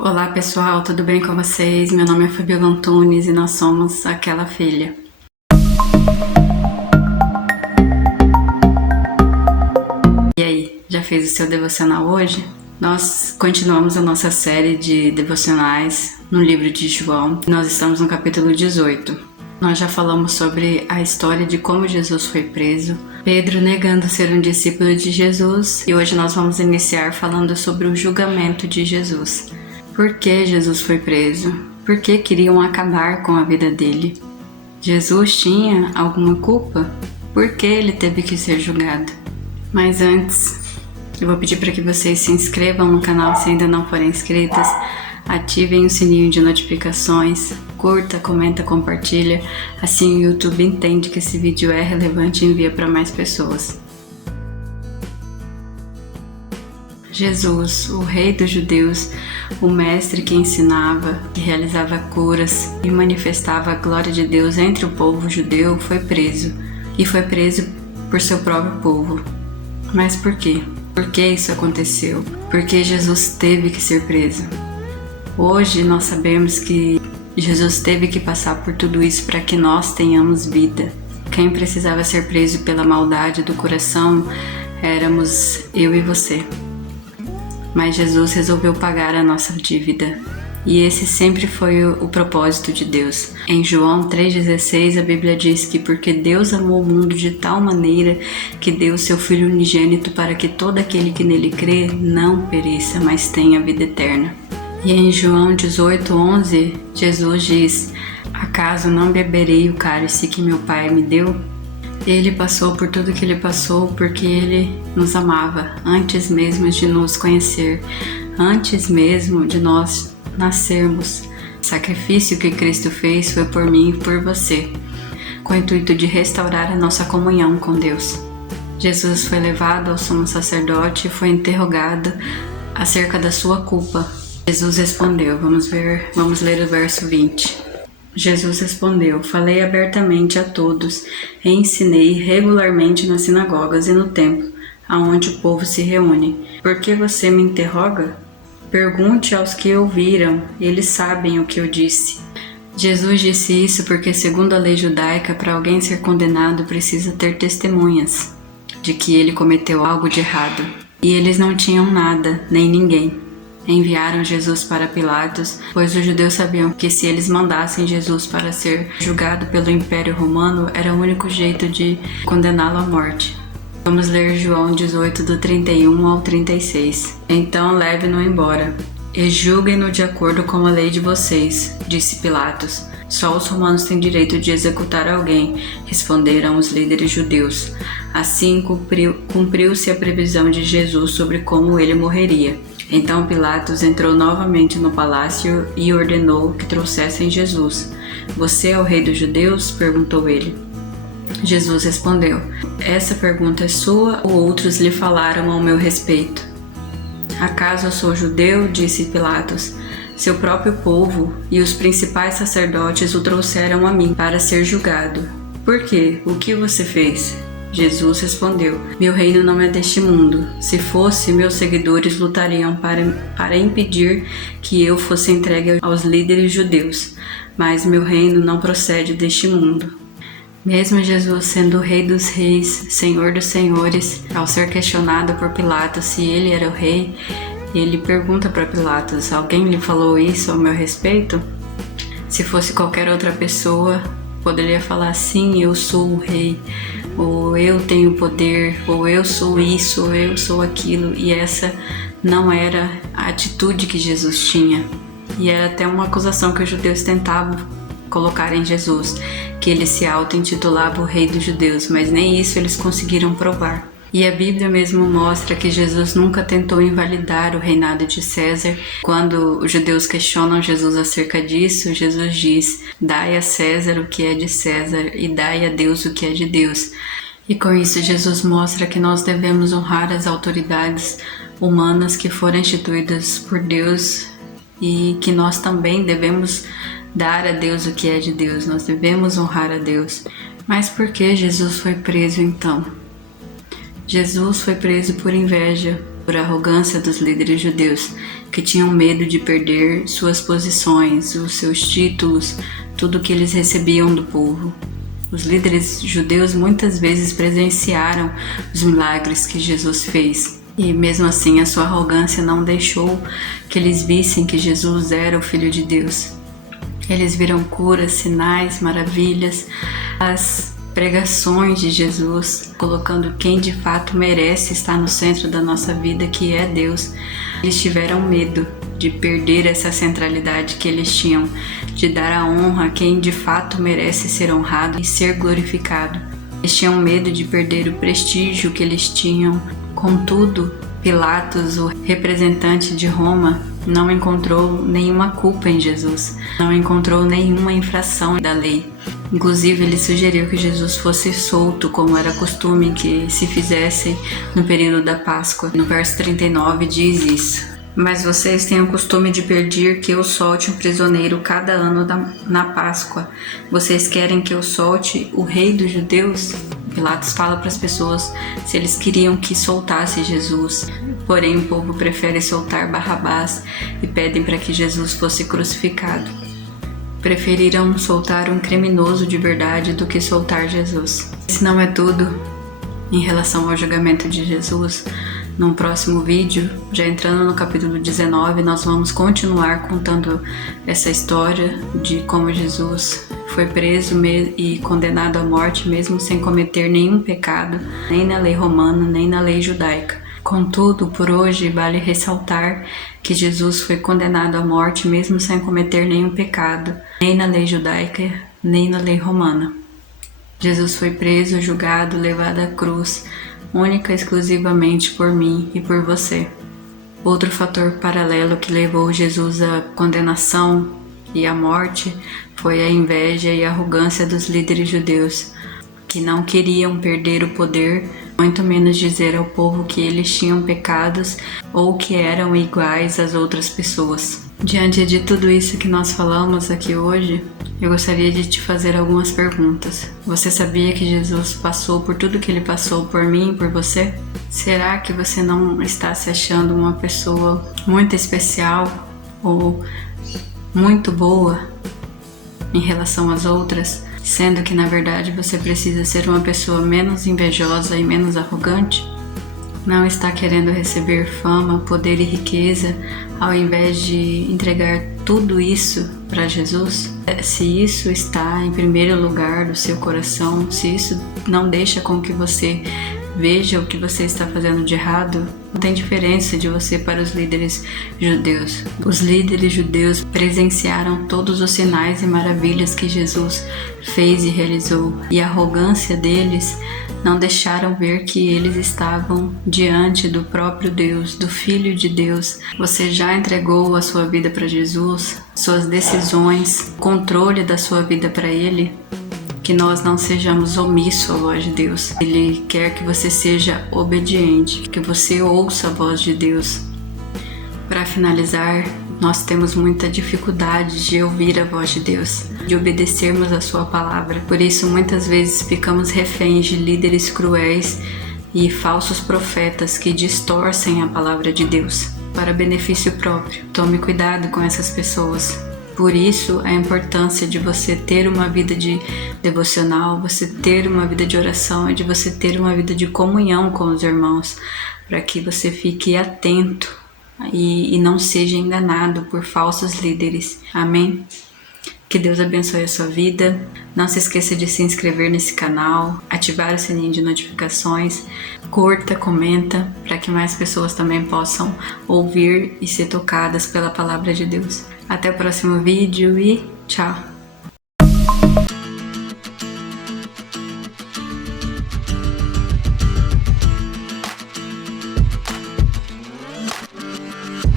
Olá pessoal, tudo bem com vocês? Meu nome é Fabiola Antunes e nós somos Aquela Filha. E aí, já fez o seu devocional hoje? Nós continuamos a nossa série de devocionais no livro de João. Nós estamos no capítulo 18. Nós já falamos sobre a história de como Jesus foi preso, Pedro negando ser um discípulo de Jesus, e hoje nós vamos iniciar falando sobre o julgamento de Jesus. Por que Jesus foi preso? Por que queriam acabar com a vida dele? Jesus tinha alguma culpa? Por que ele teve que ser julgado? Mas antes, eu vou pedir para que vocês se inscrevam no canal se ainda não forem inscritas, ativem o sininho de notificações, curta, comenta, compartilha, assim o YouTube entende que esse vídeo é relevante e envia para mais pessoas. Jesus, o rei dos judeus, o mestre que ensinava, que realizava curas e manifestava a glória de Deus entre o povo judeu, foi preso. E foi preso por seu próprio povo. Mas por quê? Por que isso aconteceu? Por que Jesus teve que ser preso? Hoje nós sabemos que Jesus teve que passar por tudo isso para que nós tenhamos vida. Quem precisava ser preso pela maldade do coração éramos eu e você. Mas Jesus resolveu pagar a nossa dívida. E esse sempre foi o propósito de Deus. Em João 3,16 a Bíblia diz que porque Deus amou o mundo de tal maneira que deu seu Filho unigênito para que todo aquele que nele crê não pereça, mas tenha vida eterna. E em João 18,11 Jesus diz: acaso não beberei o cálice que meu Pai me deu? Ele passou por tudo que ele passou porque ele nos amava, antes mesmo de nos conhecer, antes mesmo de nós nascermos. O sacrifício que Cristo fez foi por mim e por você, com o intuito de restaurar a nossa comunhão com Deus. Jesus foi levado ao sumo sacerdote e foi interrogado acerca da sua culpa. Jesus respondeu, vamos ler o verso 20. Jesus respondeu: falei abertamente a todos e ensinei regularmente nas sinagogas e no templo, aonde o povo se reúne. Por que você me interroga? Pergunte aos que ouviram, eles sabem o que eu disse. Jesus disse isso porque, segundo a lei judaica, para alguém ser condenado precisa ter testemunhas de que ele cometeu algo de errado. E eles não tinham nada, nem ninguém. Enviaram Jesus para Pilatos, pois os judeus sabiam que se eles mandassem Jesus para ser julgado pelo Império Romano, era o único jeito de condená-lo à morte. Vamos ler João 18, do 31 ao 36. Então leve-no embora, e julguem-no de acordo com a lei de vocês, disse Pilatos. Só os romanos têm direito de executar alguém, responderam os líderes judeus. Assim cumpriu-se a previsão de Jesus sobre como ele morreria. Então Pilatos entrou novamente no palácio e ordenou que trouxessem Jesus. Você é o rei dos judeus? Perguntou ele. Jesus respondeu: essa pergunta é sua ou outros lhe falaram ao meu respeito? Acaso eu sou judeu? Disse Pilatos. Seu próprio povo e os principais sacerdotes o trouxeram a mim para ser julgado. Por quê? O que você fez? Jesus respondeu: meu reino não é deste mundo. Se fosse, meus seguidores lutariam para impedir que eu fosse entregue aos líderes judeus. Mas meu reino não procede deste mundo. Mesmo Jesus sendo o Rei dos Reis, Senhor dos Senhores, ao ser questionado por Pilatos se ele era o rei, ele pergunta para Pilatos: alguém lhe falou isso ao meu respeito? Se fosse qualquer outra pessoa, poderia falar: sim, eu sou o rei, ou eu tenho poder, ou eu sou isso, ou eu sou aquilo. E essa não era a atitude que Jesus tinha. E era até uma acusação que os judeus tentavam colocar em Jesus, que ele se auto-intitulava o rei dos judeus, mas nem isso eles conseguiram provar. E a Bíblia mesmo mostra que Jesus nunca tentou invalidar o reinado de César. Quando os judeus questionam Jesus acerca disso, Jesus diz: dai a César o que é de César e dai a Deus o que é de Deus. E com isso Jesus mostra que nós devemos honrar as autoridades humanas que foram instituídas por Deus e que nós também devemos dar a Deus o que é de Deus. Nós devemos honrar a Deus. Mas por que Jesus foi preso então? Jesus foi preso por inveja, por arrogância dos líderes judeus, que tinham medo de perder suas posições, os seus títulos, tudo que eles recebiam do povo. Os líderes judeus muitas vezes presenciaram os milagres que Jesus fez. E mesmo assim a sua arrogância não deixou que eles vissem que Jesus era o Filho de Deus. Eles viram curas, sinais, maravilhas, as pregações de Jesus, colocando quem de fato merece estar no centro da nossa vida, que é Deus. Eles tiveram medo de perder essa centralidade que eles tinham, de dar a honra a quem de fato merece ser honrado e ser glorificado. Eles tinham medo de perder o prestígio que eles tinham. Contudo, Pilatos, o representante de Roma, não encontrou nenhuma culpa em Jesus, não encontrou nenhuma infração da lei. Inclusive, ele sugeriu que Jesus fosse solto, como era costume que se fizesse no período da Páscoa. No verso 39 diz isso: "Mas vocês têm o costume de pedir que eu solte um prisioneiro cada ano na Páscoa. Vocês querem que eu solte o rei dos judeus?" Pilatos fala para as pessoas se eles queriam que soltasse Jesus. Porém, o povo prefere soltar Barrabás e pedem para que Jesus fosse crucificado. Preferiram soltar um criminoso de verdade do que soltar Jesus. Isso não é tudo em relação ao julgamento de Jesus. No próximo vídeo, já entrando no capítulo 19, nós vamos continuar contando essa história de como Jesus foi preso e condenado à morte mesmo sem cometer nenhum pecado, nem na lei romana, nem na lei judaica. Contudo, por hoje, vale ressaltar que Jesus foi condenado à morte mesmo sem cometer nenhum pecado, nem na lei judaica, nem na lei romana. Jesus foi preso, julgado, levado à cruz, única e exclusivamente por mim e por você. Outro fator paralelo que levou Jesus à condenação e à morte foi a inveja e a arrogância dos líderes judeus, que não queriam perder o poder, muito menos dizer ao povo que eles tinham pecados ou que eram iguais às outras pessoas. Diante de tudo isso que nós falamos aqui hoje, eu gostaria de te fazer algumas perguntas. Você sabia que Jesus passou por tudo que ele passou por mim e por você? Será que você não está se achando uma pessoa muito especial ou muito boa em relação às outras, sendo que na verdade você precisa ser uma pessoa menos invejosa e menos arrogante? Não está querendo receber fama, poder e riqueza ao invés de entregar tudo isso para Jesus? Se isso está em primeiro lugar do seu coração, se isso não deixa com que você veja o que você está fazendo de errado, não tem diferença de você para os líderes judeus. Os líderes judeus presenciaram todos os sinais e maravilhas que Jesus fez e realizou, e a arrogância deles não deixaram ver que eles estavam diante do próprio Deus, do Filho de Deus. Você já entregou a sua vida para Jesus, suas decisões, controle da sua vida para Ele? Que nós não sejamos omissos à voz de Deus. Ele quer que você seja obediente, que você ouça a voz de Deus. Para finalizar, nós temos muita dificuldade de ouvir a voz de Deus, de obedecermos a sua palavra. Por isso, muitas vezes ficamos reféns de líderes cruéis e falsos profetas que distorcem a palavra de Deus para benefício próprio. Tome cuidado com essas pessoas. Por isso, a importância de você ter uma vida de devocional, você ter uma vida de oração e de você ter uma vida de comunhão com os irmãos, para que você fique atento e não seja enganado por falsos líderes. Amém? Que Deus abençoe a sua vida. Não se esqueça de se inscrever nesse canal, ativar o sininho de notificações, curta, comenta, para que mais pessoas também possam ouvir e ser tocadas pela palavra de Deus. Até o próximo vídeo e tchau!